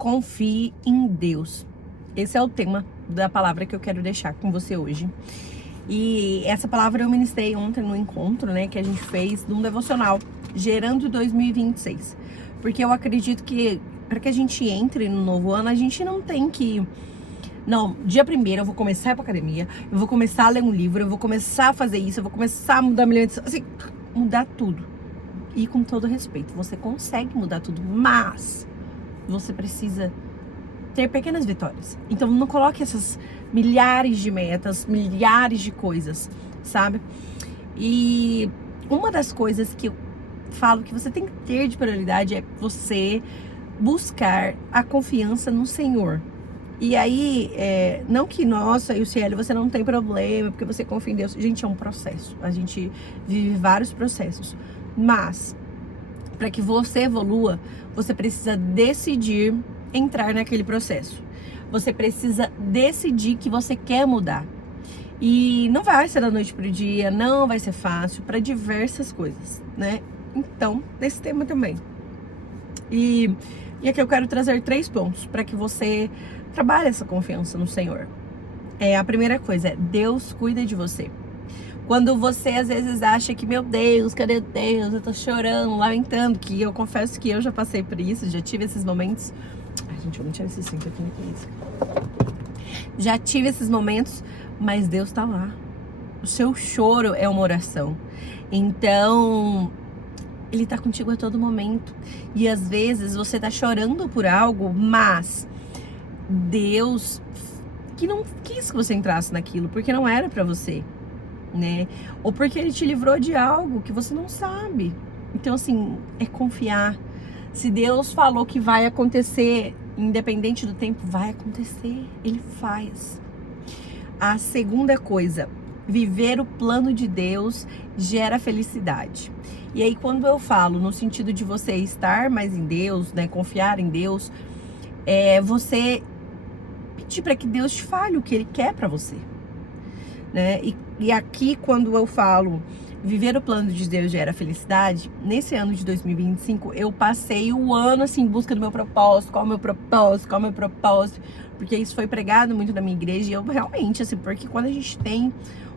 confie em Deus. Esse é o tema da palavra que eu quero deixar com você hoje. E essa palavra eu ministrei ontem no encontro, né, que a gente fez num devocional, Gerando 2026. Porque eu acredito que para que a gente entre no novo ano, a gente não tem que... Não, dia 1º eu vou começar a ir pra academia, eu vou começar a ler um livro, eu vou começar a fazer isso, eu vou começar a mudar minha alimentação, assim, mudar tudo. E com todo respeito, você consegue mudar tudo, mas você precisa ter pequenas vitórias. Então não coloque essas milhares de metas, milhares de coisas, sabe? E uma das coisas que eu falo que você tem que ter de prioridade é você buscar a confiança no Senhor. E aí, não que, nossa, e o Cielo, você não tem problema, porque você confia em Deus. Gente, é um processo. A gente vive vários processos. Mas, para que você evolua, você precisa decidir entrar naquele processo. Você precisa decidir que você quer mudar. E não vai ser da noite pro dia, não vai ser fácil, para diversas coisas, né? Então, nesse tema também. E aqui eu quero trazer 3 pontos para que você trabalhe essa confiança no Senhor. A primeira coisa é, Deus cuida de você. Quando você às vezes acha que, meu Deus, cadê Deus? Eu tô chorando, lamentando, que eu confesso que eu já passei por isso, já tive esses momentos. Ai, gente, eu não tinha esse cinto aqui, que é isso? Já tive esses momentos, mas Deus tá lá. O seu choro é uma oração. Então, Ele tá contigo a todo momento. E às vezes você tá chorando por algo, mas Deus que não quis que você entrasse naquilo, porque não era pra você, né? Ou porque Ele te livrou de algo que você não sabe. Então, assim, é confiar. Se Deus falou que vai acontecer, independente do tempo, vai acontecer. Ele faz. A segunda coisa, viver o plano de Deus gera felicidade. E aí, quando eu falo no sentido de você estar mais em Deus, né, confiar em Deus, você pedir para que Deus te fale o que Ele quer para você, né? E aqui, quando eu falo viver o plano de Deus gera felicidade, nesse ano de 2025, eu passei o ano assim, em busca do meu propósito, qual é o meu propósito, qual é o meu propósito, porque isso foi pregado muito na minha igreja, e eu realmente, assim, porque quando a gente tem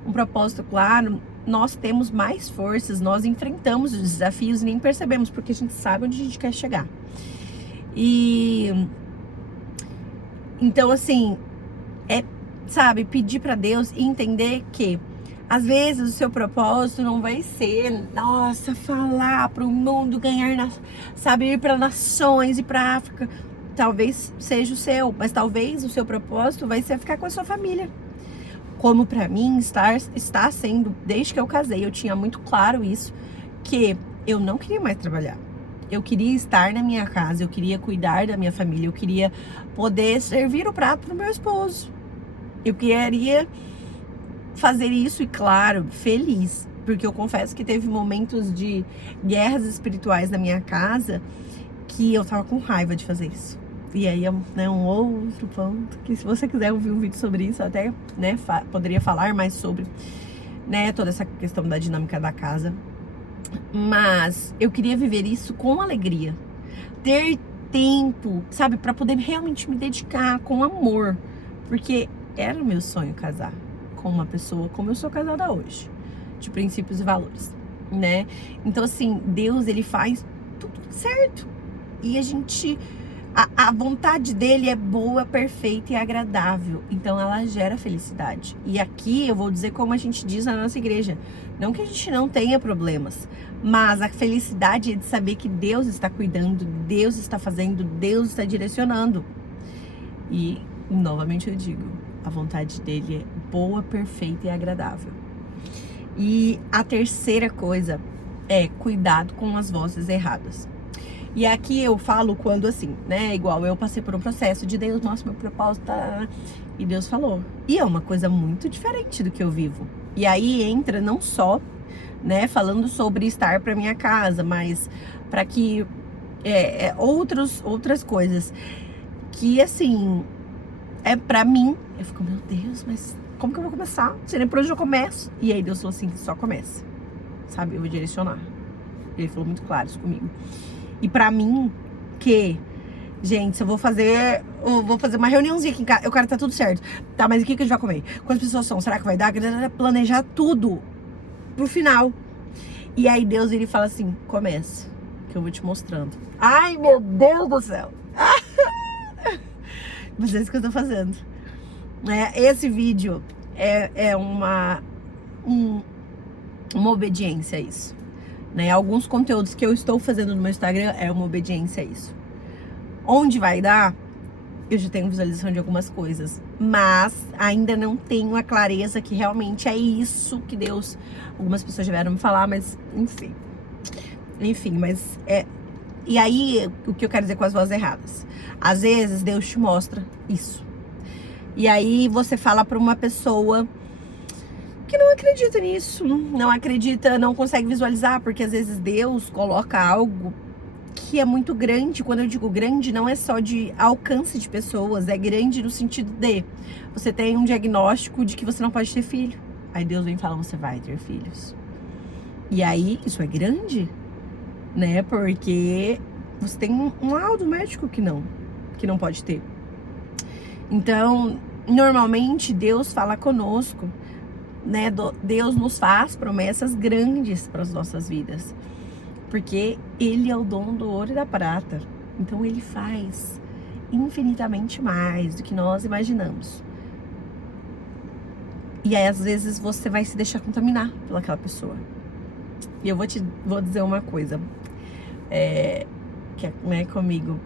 um propósito claro, nós temos mais forças, nós enfrentamos os desafios e nem percebemos, porque a gente sabe onde a gente quer chegar. E então, assim, sabe, pedir pra Deus e entender que às vezes o seu propósito não vai ser, nossa, falar pro mundo, ganhar, sabe, ir para nações e pra África. Talvez seja o seu, mas talvez o seu propósito vai ser ficar com a sua família. Como pra mim está sendo, desde que eu casei, eu tinha muito claro isso, que eu não queria mais trabalhar. Eu queria estar na minha casa, eu queria cuidar da minha família, eu queria poder servir o prato pro meu esposo. Eu queria fazer isso e, claro, feliz. Porque eu confesso que teve momentos de guerras espirituais na minha casa que eu tava com raiva de fazer isso. E aí, né, um outro ponto, que se você quiser ouvir um vídeo sobre isso, até, né, poderia falar mais sobre, né, toda essa questão da dinâmica da casa. Mas eu queria viver isso com alegria. Ter tempo, sabe, para poder realmente me dedicar com amor. Porque era o meu sonho casar com uma pessoa como eu sou casada hoje, de princípios e valores, né? Então, assim, Deus, Ele faz tudo certo. E a vontade dele é boa, perfeita e agradável. Então ela gera felicidade. E aqui eu vou dizer como a gente diz na nossa igreja. Não que a gente não tenha problemas, mas a felicidade é de saber que Deus está cuidando, Deus está fazendo, Deus está direcionando. E, novamente eu digo, a vontade dele é boa, perfeita e agradável. E a terceira coisa é cuidado com as vozes erradas. E aqui eu falo quando assim, né, igual eu passei por um processo de Deus, nossa, meu propósito tá... E Deus falou. E é uma coisa muito diferente do que eu vivo. E aí entra não só, né, falando sobre estar para minha casa, mas para que outras coisas que, assim, pra mim, eu fico, meu Deus, mas como que eu vou começar? Não sei nem por onde eu começo. E aí Deus falou assim, só comece, sabe, eu vou direcionar. Ele falou muito claro isso comigo. E pra mim, que Gente, se eu vou fazer uma reuniãozinha aqui em casa, eu quero que tá tudo certo. Tá, mas o que a gente vai comer? Quantas pessoas são? Será que vai dar? Planejar tudo pro final. E aí Deus, ele fala assim, começa, que eu vou te mostrando. Ai, meu Deus do céu. Mas é isso que eu tô fazendo. Esse vídeo é uma obediência a isso. Alguns conteúdos que eu estou fazendo no meu Instagram é uma obediência a isso. Onde vai dar, eu já tenho visualização de algumas coisas, mas ainda não tenho a clareza que realmente é isso que Deus... Algumas pessoas já vieram me falar, mas enfim, mas e aí, o que eu quero dizer com as vozes erradas? Às vezes, Deus te mostra isso. E aí, você fala pra uma pessoa que não acredita nisso, não acredita, não consegue visualizar, porque às vezes Deus coloca algo que é muito grande. Quando eu digo grande, não é só de alcance de pessoas, é grande no sentido de você tem um diagnóstico de que você não pode ter filho. Aí Deus vem e fala, você vai ter filhos. E aí, isso é grande, porque você tem um laudo médico que não pode ter. Então, normalmente, Deus fala conosco, Deus nos faz promessas grandes para as nossas vidas. Porque Ele é o dono do ouro e da prata. Então Ele faz infinitamente mais do que nós imaginamos. E aí às vezes você vai se deixar contaminar pelaquela pessoa. E eu vou dizer uma coisa que é comigo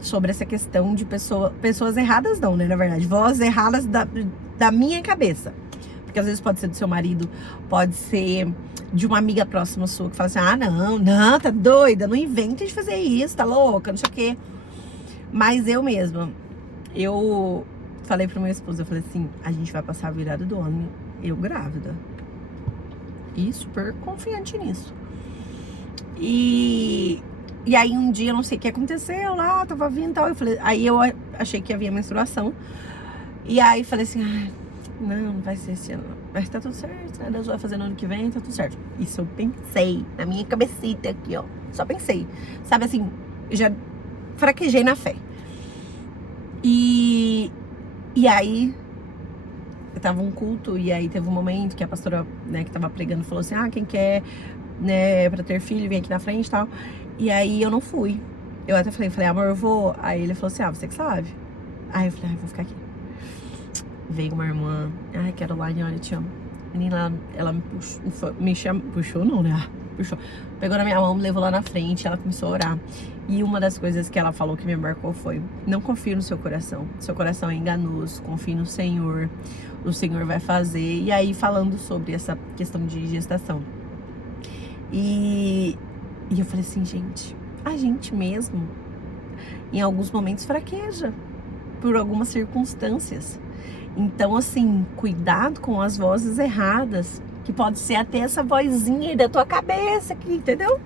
sobre essa questão de pessoas erradas não, na verdade, vozes erradas da minha cabeça. Porque às vezes pode ser do seu marido, pode ser de uma amiga próxima sua que fala assim, não, tá doida, não inventa de fazer isso, tá louca, não sei o quê. Mas eu mesma, eu falei pro meu esposo, eu falei assim, a gente vai passar a virada do ano, eu grávida. E super confiante nisso. E aí um dia, eu não sei o que aconteceu lá, tava vindo e tal, aí eu achei que havia menstruação. E aí falei assim, não vai ser esse ano, mas tá tudo certo, Deus vai fazer no ano que vem, tá tudo certo. Isso eu pensei, na minha cabecita aqui, ó, só pensei, sabe assim, já fraquejei na fé. E aí, eu tava um culto, e aí teve um momento que a pastora, que tava pregando, falou assim, quem quer, pra ter filho, vem aqui na frente e tal. E aí eu não fui, eu até falei, amor, eu vou. Aí ele falou assim, você que sabe. Aí eu falei, vou ficar aqui. Veio uma irmã, Caroline, olha, eu te amo. Menina, ela me puxou, puxou não, puxou. Pegou na minha mão, me levou lá na frente, ela começou a orar. E uma das coisas que ela falou que me marcou foi, não confie no seu coração é enganoso, confie no Senhor, o Senhor vai fazer. E aí falando sobre essa questão de gestação. E eu falei assim, gente, a gente mesmo, em alguns momentos fraqueja, por algumas circunstâncias. Então, assim, cuidado com as vozes erradas, que pode ser até essa vozinha aí da tua cabeça aqui, entendeu?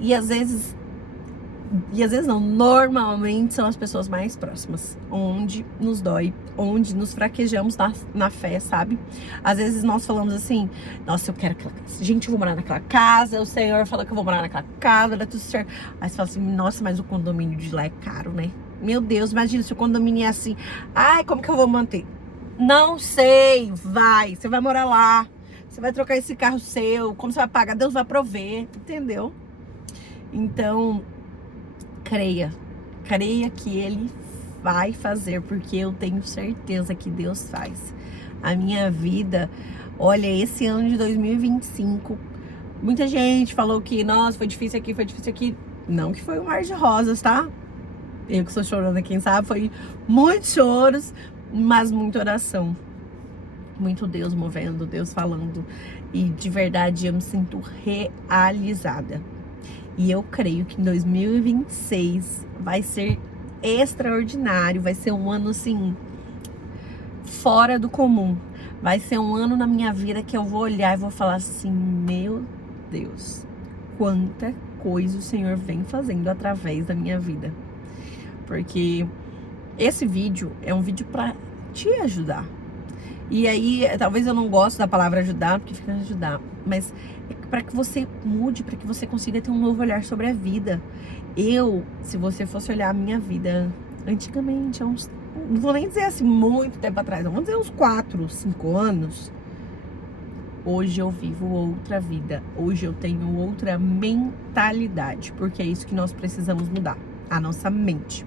E às vezes não, normalmente são as pessoas mais próximas, onde nos dói, onde nos fraquejamos na fé, sabe? Às vezes nós falamos assim, nossa, eu quero aquela casa, gente, eu vou morar naquela casa, o Senhor falou que eu vou morar naquela casa, dá tudo certo. Aí você fala assim, nossa, mas o condomínio de lá é caro, né? Meu Deus, imagina se o condomínio é assim. Como que eu vou manter? Não sei, você vai morar lá. Você vai trocar esse carro seu. Como você vai pagar? Deus vai prover, entendeu? Então, creia que Ele vai fazer, porque eu tenho certeza que Deus faz. A minha vida, olha, esse ano de 2025, muita gente falou que, nossa, foi difícil aqui. Não que foi um mar de rosas, tá? Eu que estou chorando, quem sabe, foi muitos choros, mas muita oração. Muito Deus movendo, Deus falando. E de verdade eu me sinto realizada. E eu creio que em 2026 vai ser extraordinário. Vai ser um ano assim, fora do comum. Vai ser um ano na minha vida que eu vou olhar e vou falar assim, meu Deus, quanta coisa o Senhor vem fazendo através da minha vida. Porque esse vídeo é um vídeo para te ajudar. E aí, talvez eu não goste da palavra ajudar, porque fica ajudar, mas é para que você mude, para que você consiga ter um novo olhar sobre a vida. Se você fosse olhar a minha vida antigamente, não vou nem dizer assim, muito tempo atrás, vamos dizer uns 4, 5 anos, hoje eu vivo outra vida, hoje eu tenho outra mentalidade, porque é isso que nós precisamos mudar, a nossa mente.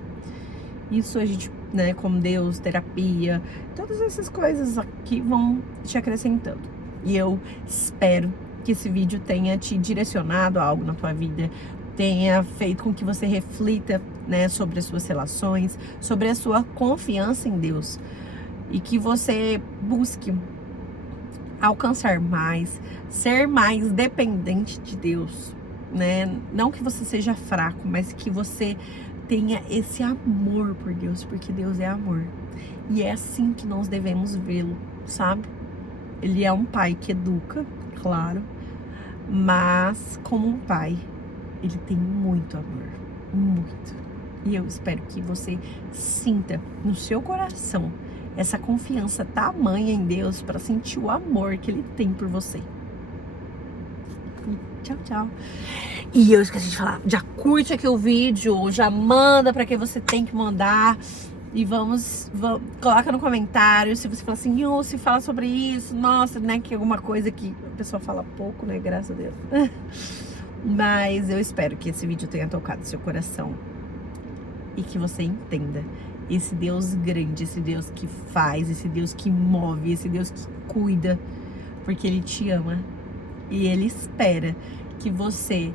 Isso a gente, né, com Deus, terapia, todas essas coisas aqui vão te acrescentando. E eu espero que esse vídeo tenha te direcionado a algo na tua vida, tenha feito com que você reflita, né, sobre as suas relações, sobre a sua confiança em Deus, e que você busque alcançar mais, ser mais dependente de Deus, né? Não que você seja fraco, mas que você tenha esse amor por Deus, porque Deus é amor. E é assim que nós devemos vê-lo, sabe? Ele é um pai que educa, claro, mas como um pai, ele tem muito amor, muito. E eu espero que você sinta no seu coração essa confiança tamanha em Deus para sentir o amor que Ele tem por você. Tchau, tchau. E eu esqueci de falar, já curte aqui o vídeo, já manda para quem você tem que mandar. E vamos, coloca no comentário se você fala assim, se fala sobre isso, nossa, né, que alguma coisa que a pessoa fala pouco, né, graças a Deus. Mas eu espero que esse vídeo tenha tocado seu coração e que você entenda esse Deus grande, esse Deus que faz, esse Deus que move, esse Deus que cuida, porque Ele te ama e Ele espera que você